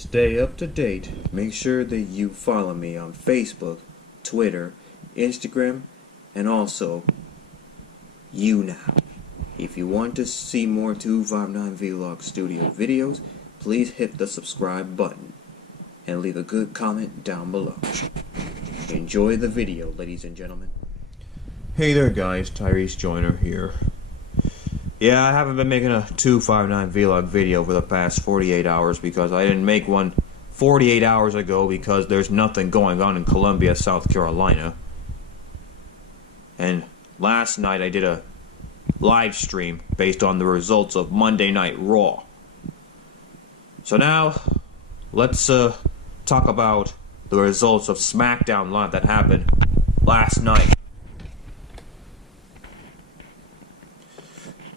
stay up to date, make sure that you follow me on Facebook, Twitter, Instagram, and also now. If you want to see more 259 Vlog Studio videos, please hit the subscribe button and leave a good comment down below. Enjoy the video, ladies and gentlemen. Hey there guys, Tyrese Joyner here. Yeah, I haven't been making a 259 Vlog video for the past 48 hours because I didn't make one 48 hours ago because there's nothing going on in Columbia, South Carolina. And last night I did a live stream based on the results of Monday Night Raw. So now, let's talk about the results of Smackdown Live that happened last night.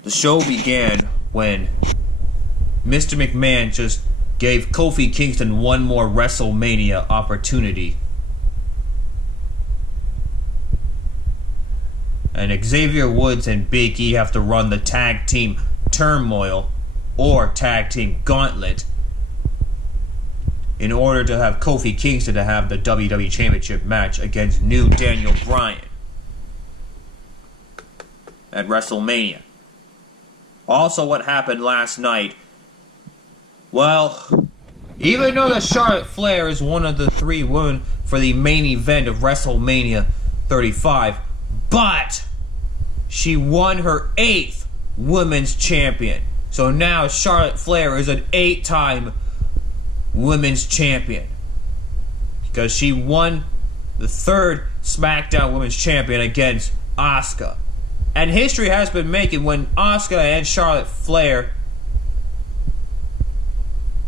The show began when Mr. McMahon just gave Kofi Kingston one more WrestleMania opportunity. And Xavier Woods and Big E have to run the tag team turmoil or tag team gauntlet in order to have Kofi Kingston to have the WWE Championship match against new Daniel Bryan at WrestleMania. Also, what happened last night, well, even though that Charlotte Flair is one of the 3 women for the main event of WrestleMania 35, but she won her 8th Women's Champion. So now Charlotte Flair is an 8-time Women's Champion because she won the 3rd SmackDown Women's Champion against Asuka. And history has been making when Asuka and Charlotte Flair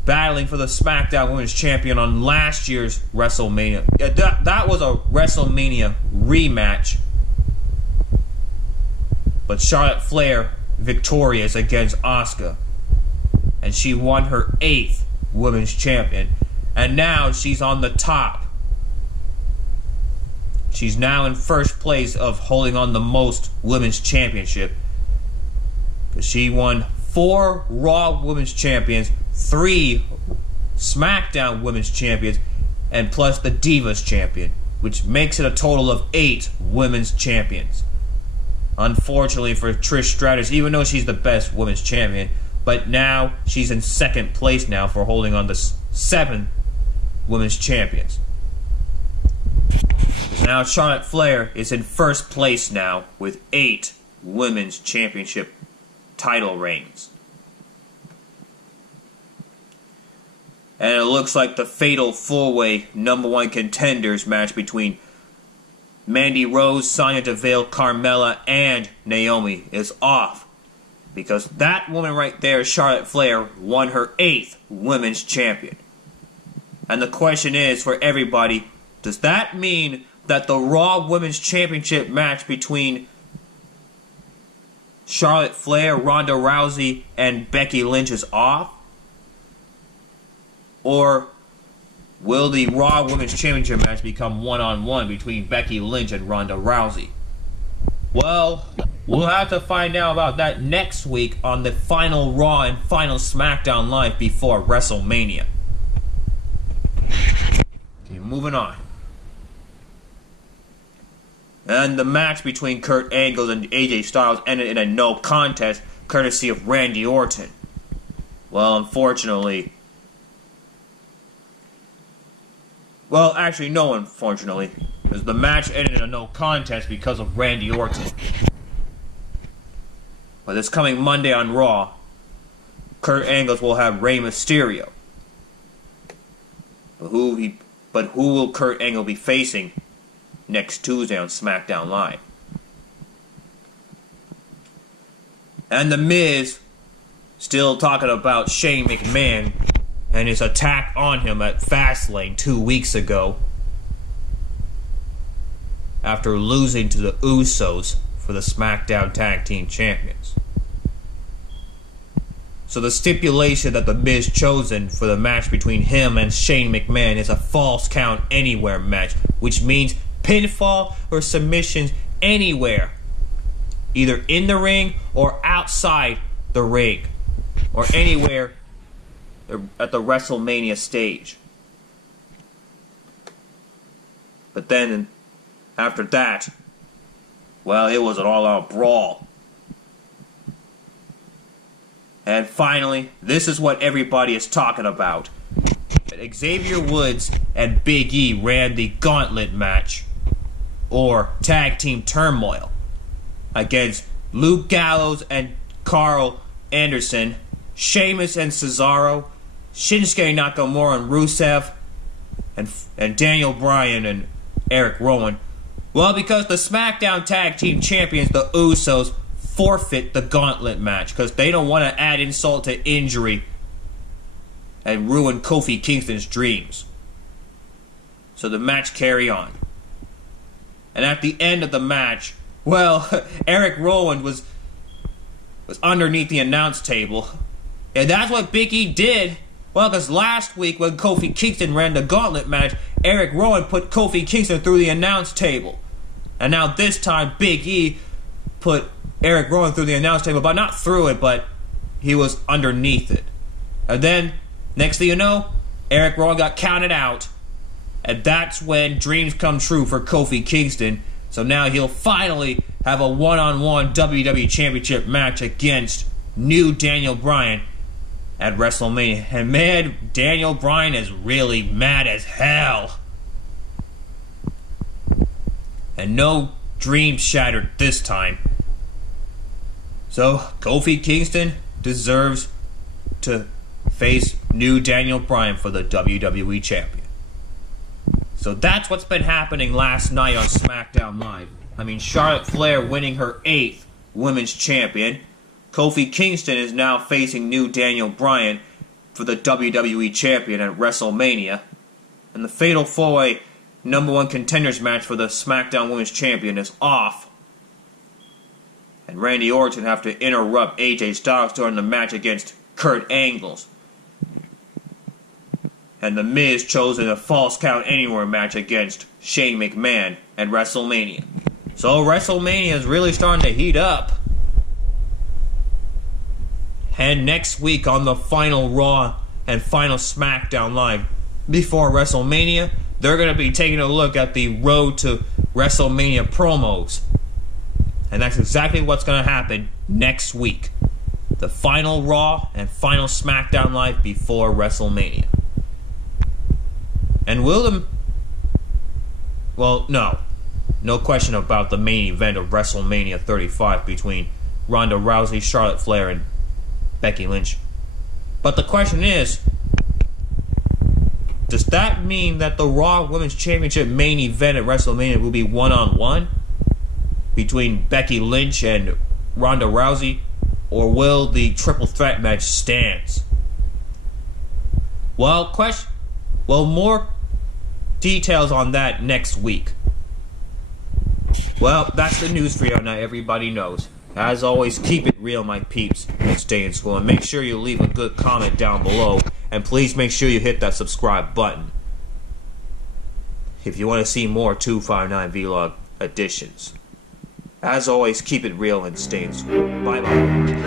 battling for the SmackDown Women's Champion on last year's WrestleMania. Yeah, that was a WrestleMania rematch. But Charlotte Flair victorious against Asuka. And she won her 8th Women's Champion. And now she's on the top. She's now in first place of holding on the most Women's Championship. Because she won 4 Raw Women's Champions, 3 SmackDown Women's Champions, and plus the Divas Champion, which makes it a total of 8 Women's Champions. Unfortunately for Trish Stratus, even though she's the best Women's Champion, but now she's in second place now for holding on to 7 Women's Champions. Now Charlotte Flair is in first place now with 8 Women's Championship title reigns. And it looks like the fatal 4-way #1 contenders match between Mandy Rose, Sonya Deville, Carmella, and Naomi is off. Because that woman right there, Charlotte Flair, won her 8th Women's Champion. And the question is for everybody, does that mean that the Raw Women's Championship match between Charlotte Flair, Ronda Rousey, and Becky Lynch is off? Or will the Raw Women's Championship match become one-on-one between Becky Lynch and Ronda Rousey? Well, we'll have to find out about that next week on the final Raw and final Smackdown Live before WrestleMania. Okay, moving on. And the match between Kurt Angle and AJ Styles ended in a no contest, courtesy of Randy Orton. Well, unfortunately... Well, actually, no, unfortunately. Because the match ended in a no contest because of Randy Orton. But this coming Monday on Raw, Kurt Angle will have Rey Mysterio. But who will Kurt Angle be facing next Tuesday on Smackdown Live? And The Miz still talking about Shane McMahon and his attack on him at Fastlane 2 weeks ago after losing to the Usos for the SmackDown Tag Team Champions. So the stipulation that The Miz chosen for the match between him and Shane McMahon is a false count anywhere match, which means pinfall or submissions anywhere, either in the ring or outside the ring, or anywhere at the WrestleMania stage. But then, after that, well, it was an all-out brawl. And finally, this is what everybody is talking about. Xavier Woods and Big E ran the gauntlet match, or tag team turmoil, against Luke Gallows and Carl Anderson, Sheamus and Cesaro, Shinsuke Nakamura and Rusev, and Daniel Bryan and Erick Rowan. Well, because the Smackdown Tag Team Champions, the Usos, forfeit the gauntlet match because they don't want to add insult to injury and ruin Kofi Kingston's dreams. So the match carry on. And at the end of the match, well, Erick Rowan was underneath the announce table. And that's what Big E did. Well, because last week when Kofi Kingston ran the gauntlet match, Erick Rowan put Kofi Kingston through the announce table. And now this time, Big E put Erick Rowan through the announce table, but not through it, but he was underneath it. And then, next thing you know, Erick Rowan got counted out. And that's when dreams come true for Kofi Kingston. So now he'll finally have a one-on-one WWE Championship match against new Daniel Bryan at WrestleMania. And man, Daniel Bryan is really mad as hell. And no dreams shattered this time. So Kofi Kingston deserves to face new Daniel Bryan for the WWE Champion. So that's what's been happening last night on Smackdown Live. I mean, Charlotte Flair winning her 8th Women's Champion. Kofi Kingston is now facing new Daniel Bryan for the WWE Champion at WrestleMania. And the Fatal 4-Way #1 contenders match for the SmackDown Women's Champion is off. And Randy Orton have to interrupt AJ Styles during the match against Kurt Angle. And The Miz chosen a Falls Count Anywhere match against Shane McMahon at WrestleMania. So WrestleMania is really starting to heat up. And next week on the final Raw and final SmackDown Live before WrestleMania, they're going to be taking a look at the Road to WrestleMania promos. And that's exactly what's going to happen next week. The final Raw and final SmackDown Live before WrestleMania. And will them... Well, no. No question about the main event of WrestleMania 35 between Ronda Rousey, Charlotte Flair, and Becky Lynch. But the question is, does that mean that the Raw Women's Championship main event at WrestleMania will be one-on-one between Becky Lynch and Ronda Rousey? Or will the triple threat match stand? Well, more details on that next week. Well, that's the news for you now, everybody knows. As always, keep it real, my peeps, and stay in school. And make sure you leave a good comment down below. And please make sure you hit that subscribe button if you want to see more 259 Vlog editions. As always, keep it real and stay in school. Bye-bye.